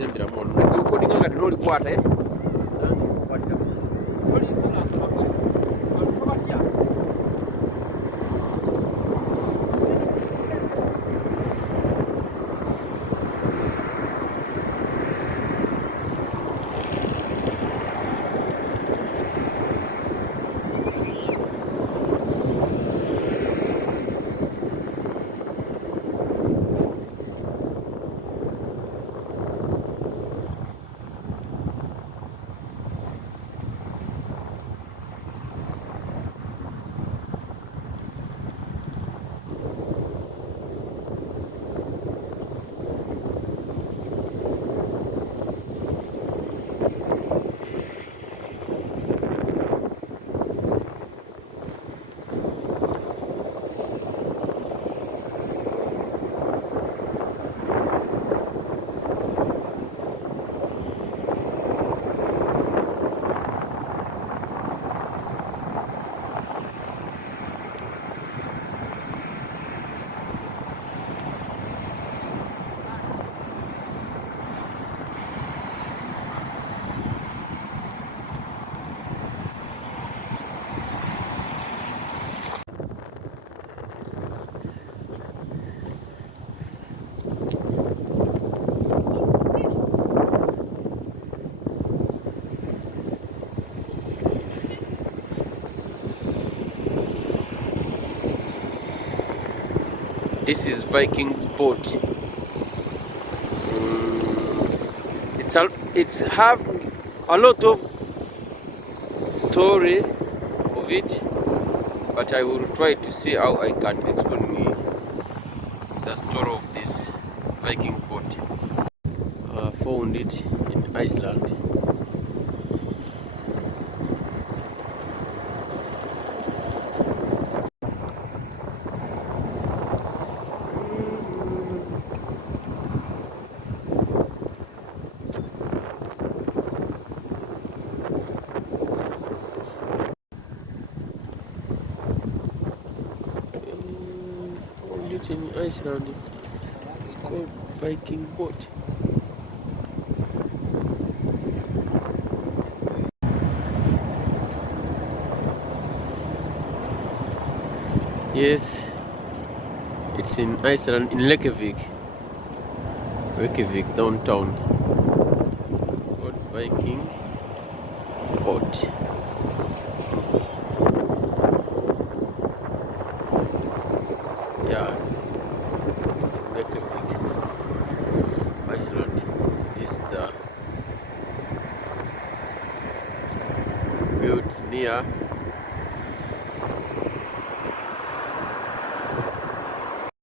sembera mono recording nga tino likwata kwata oli sala sababu kubatia This is Vikings boat. It's have a lot of story of it, but I will try to see how I can explain me the story of this Viking boat. I found it in Iceland. In Iceland, it's called Viking boat. Yes, it's in Iceland, in Reykjavik, downtown. Called Viking boat. Yeah. Iceland. This is the built near